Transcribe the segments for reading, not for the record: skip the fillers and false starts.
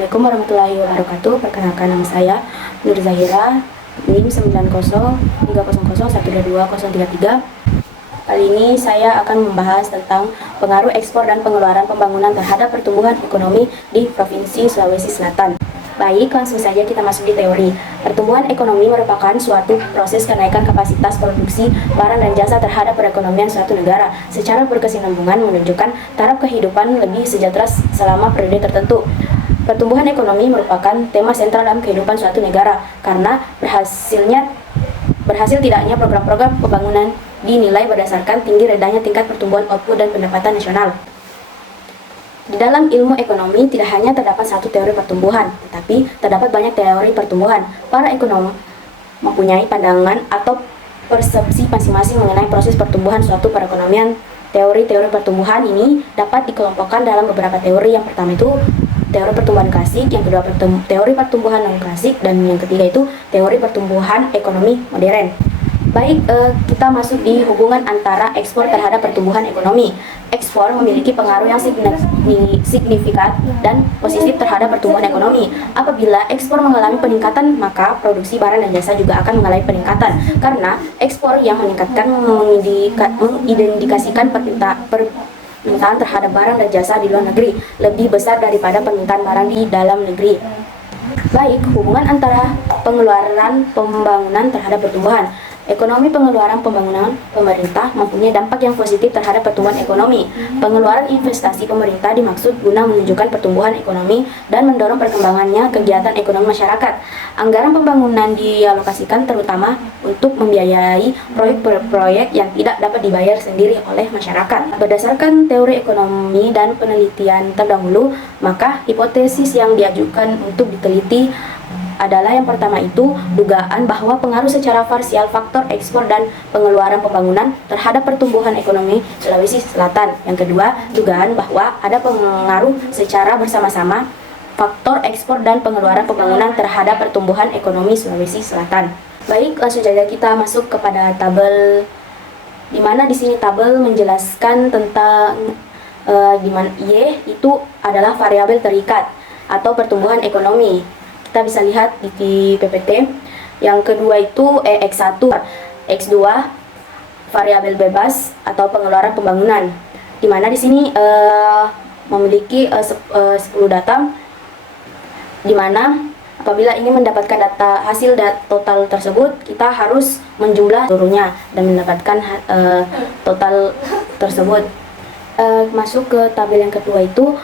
Assalamualaikum warahmatullahi wabarakatuh. Perkenalkan, nama saya Nur Zahira, NIM 9030012233. Kali ini saya akan membahas tentang pengaruh ekspor dan pengeluaran pembangunan terhadap pertumbuhan ekonomi di Provinsi Sulawesi Selatan. Baik, langsung saja kita masuk di teori. Pertumbuhan ekonomi merupakan suatu proses kenaikan kapasitas produksi barang dan jasa terhadap perekonomian suatu negara secara berkesinambungan menunjukkan taraf kehidupan lebih sejahtera selama periode tertentu. Pertumbuhan ekonomi merupakan tema sentral dalam kehidupan suatu negara karena berhasil tidaknya program-program pembangunan dinilai berdasarkan tinggi rendahnya tingkat pertumbuhan output dan pendapatan nasional. Di dalam ilmu ekonomi tidak hanya terdapat satu teori pertumbuhan, tetapi terdapat banyak teori pertumbuhan. Para ekonom mempunyai pandangan atau persepsi masing-masing mengenai proses pertumbuhan suatu perekonomian. Teori-teori pertumbuhan ini dapat dikelompokkan dalam beberapa teori. Yang pertama itu teori pertumbuhan klasik, yang kedua teori pertumbuhan non-klasik, dan yang ketiga itu teori pertumbuhan ekonomi modern. Baik, kita masuk di hubungan antara ekspor terhadap pertumbuhan ekonomi. Ekspor memiliki pengaruh yang signifikan dan positif terhadap pertumbuhan ekonomi. Apabila ekspor mengalami peningkatan, maka produksi barang dan jasa juga akan mengalami peningkatan. Karena ekspor yang meningkatkan mengindikasikan permintaan terhadap barang dan jasa di luar negeri lebih besar daripada permintaan barang di dalam negeri. Baik, hubungan antara pengeluaran pembangunan terhadap pertumbuhan. Ekonomi pengeluaran pembangunan pemerintah mempunyai dampak yang positif terhadap pertumbuhan ekonomi. Pengeluaran investasi pemerintah dimaksud guna menunjukkan pertumbuhan ekonomi dan mendorong perkembangannya kegiatan ekonomi masyarakat. Anggaran pembangunan dialokasikan terutama untuk membiayai proyek-proyek yang tidak dapat dibayar sendiri oleh masyarakat. Berdasarkan teori ekonomi dan penelitian terdahulu, maka hipotesis yang diajukan untuk diteliti adalah yang pertama itu dugaan bahwa pengaruh secara parsial faktor ekspor dan pengeluaran pembangunan terhadap pertumbuhan ekonomi Sulawesi Selatan. Yang kedua, dugaan bahwa ada pengaruh secara bersama-sama faktor ekspor dan pengeluaran pembangunan terhadap pertumbuhan ekonomi Sulawesi Selatan. Baik, langsung saja kita masuk kepada tabel, di mana di sini tabel menjelaskan tentang di mana Y itu adalah variabel terikat atau pertumbuhan ekonomi. Kita bisa lihat di PPT. Yang kedua itu X1, X2 variabel bebas atau pengeluaran pembangunan, di mana di sini memiliki 10 data, di mana apabila ingin mendapatkan data hasil total tersebut, kita harus menjumlah seluruhnya dan mendapatkan total tersebut. Masuk ke tabel yang kedua itu,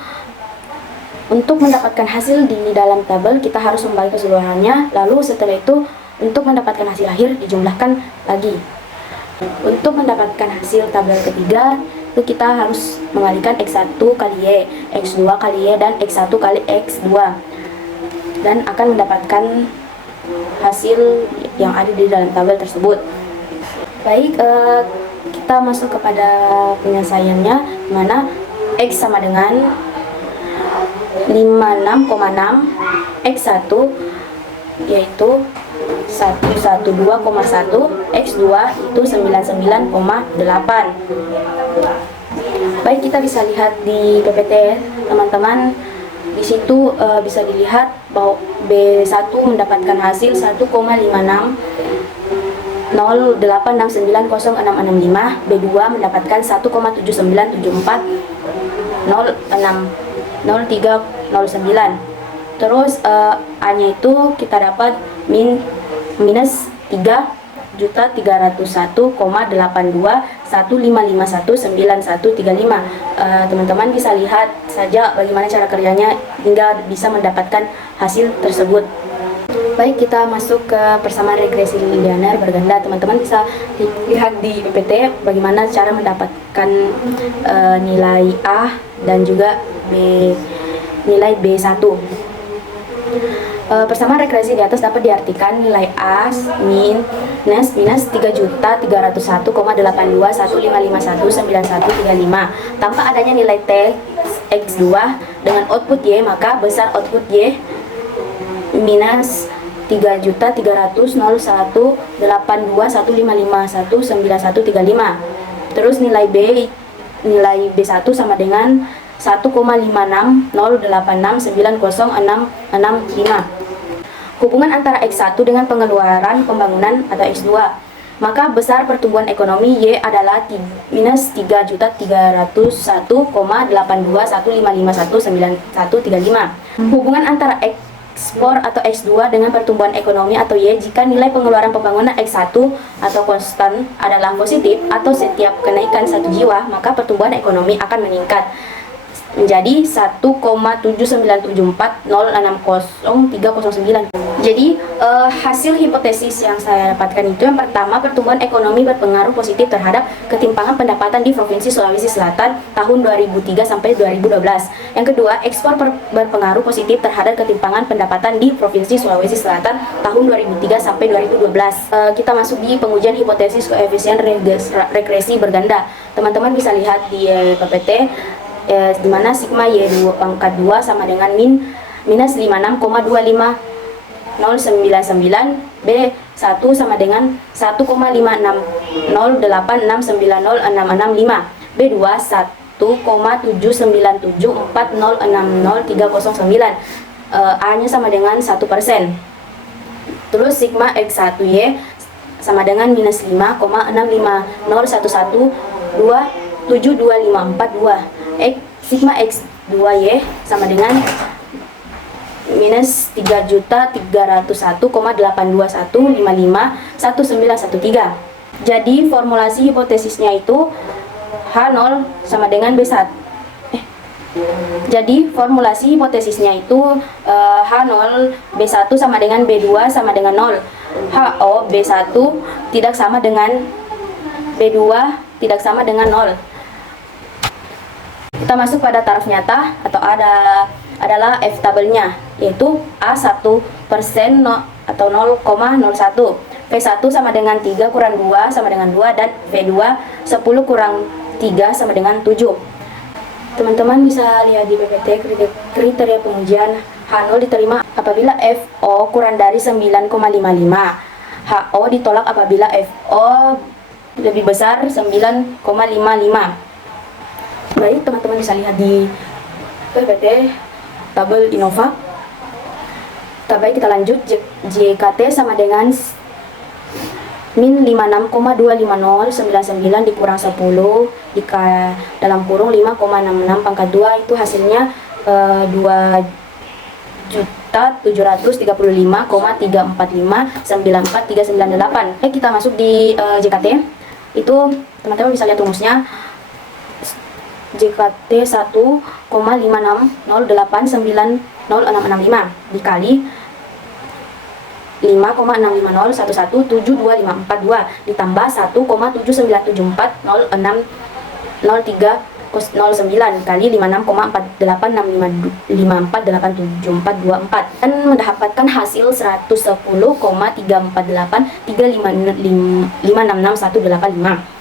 untuk mendapatkan hasil di dalam tabel kita harus membagi keseluruhannya, lalu setelah itu untuk mendapatkan hasil akhir dijumlahkan lagi. Untuk mendapatkan hasil tabel ketiga itu kita harus mengalihkan X1 kali Y, X2 kali Y, dan X1 kali X2, dan akan mendapatkan hasil yang ada di dalam tabel tersebut. Baik, kita masuk kepada penyelesaiannya, di mana X sama dengan 56,6, X1 yaitu 112,1, X2 itu 99,8. Baik, kita bisa lihat di PPT teman-teman. Di situ bisa dilihat bahwa B1 mendapatkan hasil 1,56 086906665, B2 mendapatkan 1,7974 0309. Terus A-nya itu kita dapat minus 3.301,8215519135. Teman-teman bisa lihat saja bagaimana cara kerjanya hingga bisa mendapatkan hasil tersebut. Baik, kita masuk ke persamaan regresi linear berganda. Teman-teman bisa lihat di PPT bagaimana cara mendapatkan nilai A dan juga nilai B1. Persamaan regresi di atas dapat diartikan nilai A minus 3.301,8215519135. Tanpa adanya nilai T X2 dengan output Y, maka besar output Y minus 3.301,8215519135. Terus nilai B1 sama dengan 1,5608690665. Hubungan antara X1 dengan pengeluaran pembangunan atau X2. Maka besar pertumbuhan ekonomi Y adalah minus 3.381,8215519135. Hubungan antara ekspor atau X2 dengan pertumbuhan ekonomi atau Y jika nilai pengeluaran pembangunan X1 atau konstan adalah positif atau setiap kenaikan 1 jiwa, maka pertumbuhan ekonomi akan meningkat menjadi 1,79740603009. Jadi hasil hipotesis yang saya dapatkan itu, yang pertama, pertumbuhan ekonomi berpengaruh positif terhadap ketimpangan pendapatan di Provinsi Sulawesi Selatan tahun 2003 sampai 2012. Yang kedua, ekspor berpengaruh positif terhadap ketimpangan pendapatan di Provinsi Sulawesi Selatan tahun 2003 sampai 2012. Kita masuk di pengujian hipotesis koefisien regresi berganda. Teman-teman bisa lihat di PPT di mana sigma Y2 pangkat 2 sama dengan minus 56,25099, B1 sama dengan 1,56086906665, B2 1,79740603009, A-nya sama dengan 1%. Terus sigma X1Y sama dengan minus 5,650112722542. Sigma X2Y sama dengan minus 3.301,821551913. Jadi formulasi hipotesisnya itu H0 sama dengan B1. Jadi formulasi hipotesisnya itu H0 B1 sama dengan B2 sama dengan 0. HO B1 tidak sama dengan B2 tidak sama dengan 0. Kita masuk pada taraf nyata atau adalah F tabelnya, yaitu A1% atau 0,01, V1 sama dengan 3 kurang 2 sama dengan 2, dan V2 10 kurang 3 sama dengan 7. Teman-teman bisa lihat di PPT kriteria pengujian. H0 diterima apabila FO kurang dari 9,55. HO ditolak apabila FO lebih besar 9,55. Baik, teman-teman bisa lihat di PPT tabel Innova. Baik, kita lanjut. JKT sama dengan min 56,25099 dikurang 10 dalam kurung 5,66 pangkat 2, itu hasilnya 2.735,345,94398. Kita masuk di JKT. Itu teman-teman bisa lihat rumusnya. JKT 1,5608906665 dikali 5,65011722542 ditambah 1,79740600309 kali 56,486554847424 dan mendapatkan hasil 110,34835661185.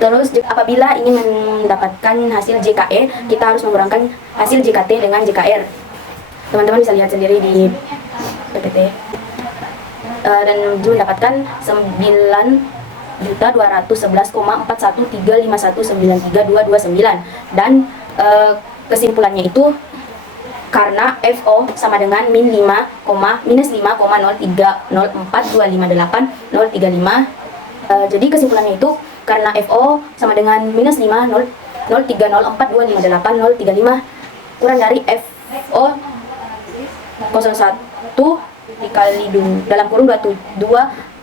Terus apabila ingin mendapatkan hasil JKE, kita harus mengurangkan hasil JKT dengan JKR. Teman-teman bisa lihat sendiri di PPT. Dan mendapatkan 9.211,4135193229, dan kesimpulannya itu karena FO sama dengan minus 5,0304258035. Jadi kesimpulannya itu karena FO sama dengan minus 5,0304258035 kurang dari FO 01 dikali dalam kurung 2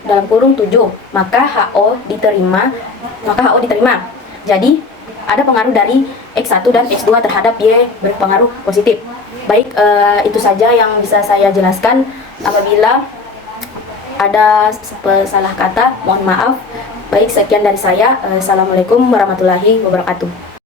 dalam kurung 7, maka HO diterima. Jadi ada pengaruh dari X1 dan X2 terhadap Y berpengaruh positif. Baik, itu saja yang bisa saya jelaskan. Apabila ada salah kata, mohon maaf. Baik, sekian dari saya. Assalamualaikum warahmatullahi wabarakatuh.